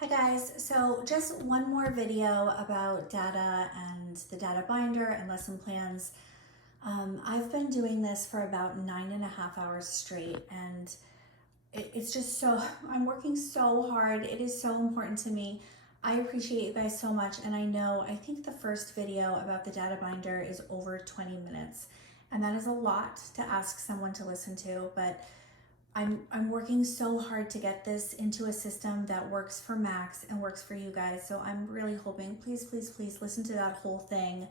Hi guys, so just one more video about data and the data binder and lesson plans. I've been doing this for about 9.5 hours straight, and it's just so, I'm working so hard. It is so important to me. I appreciate you guys so much, and I think the first video about the data binder is over 20 minutes, and that is a lot to ask someone to listen to, but I'm working so hard to get this into a system that works for Max and works for you guys. So I'm really hoping, please listen to that whole thing,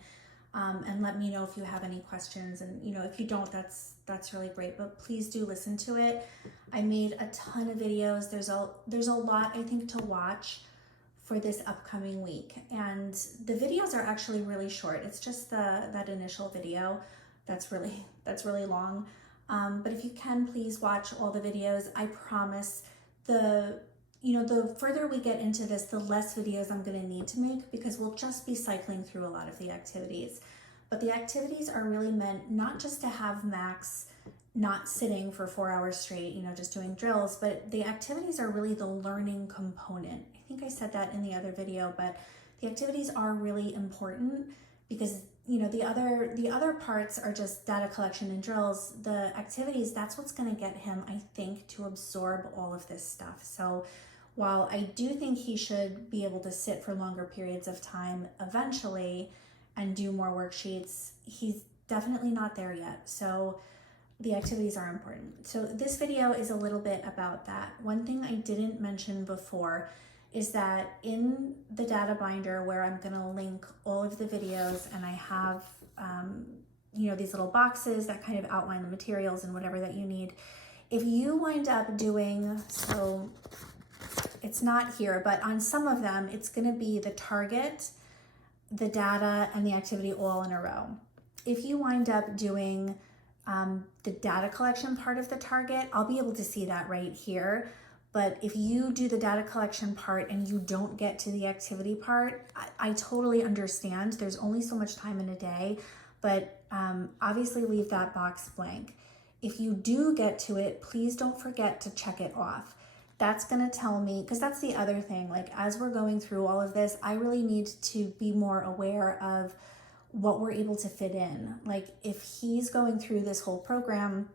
and let me know if you have any questions. And if you don't, that's really great. But please do listen to it. I made a ton of videos. There's a lot I think to watch for this upcoming week, and the videos are actually really short. It's just that initial video that's really long. But if you can, please watch all the videos. I promise the further we get into this, the less videos I'm going to need to make, because we'll just be cycling through a lot of the activities. But the activities are really meant not just to have Max not sitting for 4 hours straight, just doing drills, but the activities are really the learning component. I think I said that in the other video, but the activities are really important because the other parts are just data collection and drills. The activities, that's what's going to get him, I think, to absorb all of this stuff. So while I do think he should be able to sit for longer periods of time eventually and do more worksheets, he's definitely not there yet. So the activities are important. So this video is a little bit about that. One thing I didn't mention before is that in the data binder, where I'm going to link all of the videos, and I have these little boxes that kind of outline the materials and whatever that you need. If you wind up doing, so it's not here, but on some of them, it's going to be the target, the data, and the activity all in a row. If you wind up doing the data collection part of the target, I'll be able to see that right here. But if you do the data collection part and you don't get to the activity part, I totally understand. There's only so much time in a day, but obviously leave that box blank. If you do get to it, please don't forget to check it off. That's gonna tell me, because that's the other thing, like as we're going through all of this, I really need to be more aware of what we're able to fit in. Like if he's going through this whole program,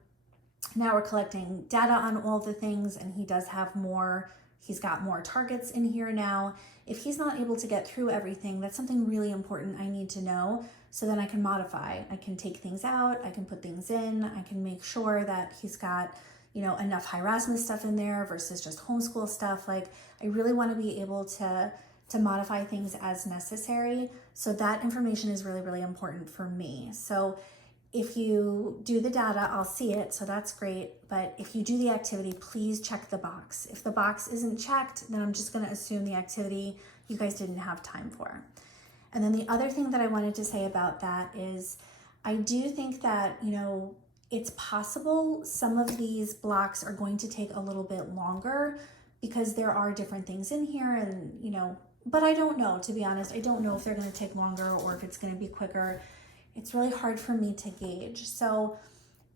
now we're collecting data on all the things, and he does have more, he's got more targets in here now. If he's not able to get through everything, that's something really important I need to know, so then I can modify. I can take things out, I can put things in, I can make sure that he's got enough Hi-Rasmus stuff in there versus just homeschool stuff. Like I really want to be able to modify things as necessary. So that information is really, really important for me. So if you do the data, I'll see it, so that's great. But if you do the activity, please check the box. If the box isn't checked, then I'm just gonna assume the activity you guys didn't have time for. And then the other thing that I wanted to say about that is I do think that, it's possible some of these blocks are going to take a little bit longer because there are different things in here, and, but I don't know, to be honest. I don't know if they're gonna take longer or if it's gonna be quicker. It's really hard for me to gauge. So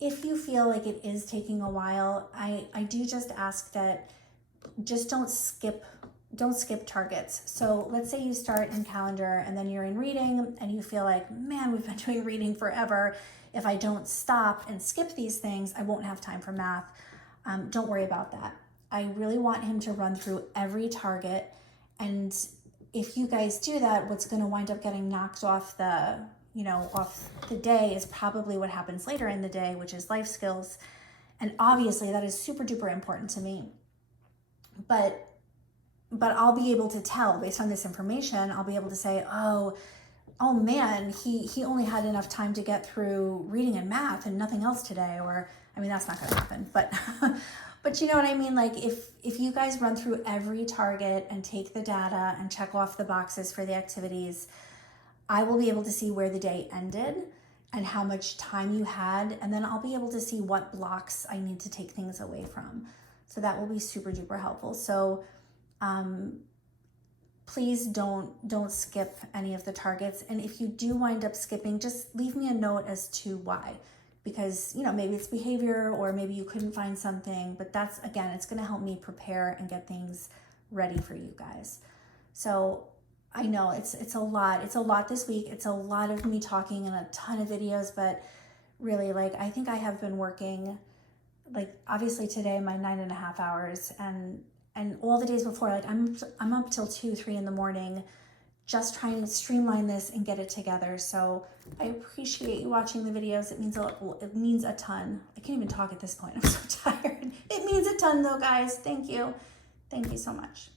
if you feel like it is taking a while, I do just ask that just don't skip targets. So let's say you start in calendar and then you're in reading and you feel like, man, we've been doing reading forever. If I don't stop and skip these things, I won't have time for math. Don't worry about that. I really want him to run through every target. And if you guys do that, what's going to wind up getting knocked off the day is probably what happens later in the day, which is life skills. And obviously that is super duper important to me. But I'll be able to tell based on this information. I'll be able to say, oh man, he only had enough time to get through reading and math and nothing else today. Or, I mean, that's not gonna happen, but but you know what I mean? Like if you guys run through every target and take the data and check off the boxes for the activities, I will be able to see where the day ended and how much time you had, and then I'll be able to see what blocks I need to take things away from. So that will be super duper helpful. So please don't skip any of the targets. And if you do wind up skipping, just leave me a note as to why, because maybe it's behavior or maybe you couldn't find something, but that's, again, it's going to help me prepare and get things ready for you guys. So I know it's a lot. It's a lot this week. It's a lot of me talking and a ton of videos, but really, like, I think I have been working, like, obviously today my 9.5 hours, and all the days before, like, I'm up till 2, 3 in the morning just trying to streamline this and get it together. So I appreciate you watching the videos. It means a ton. I can't even talk at this point. I'm so tired. It means a ton though, guys. Thank you. Thank you so much.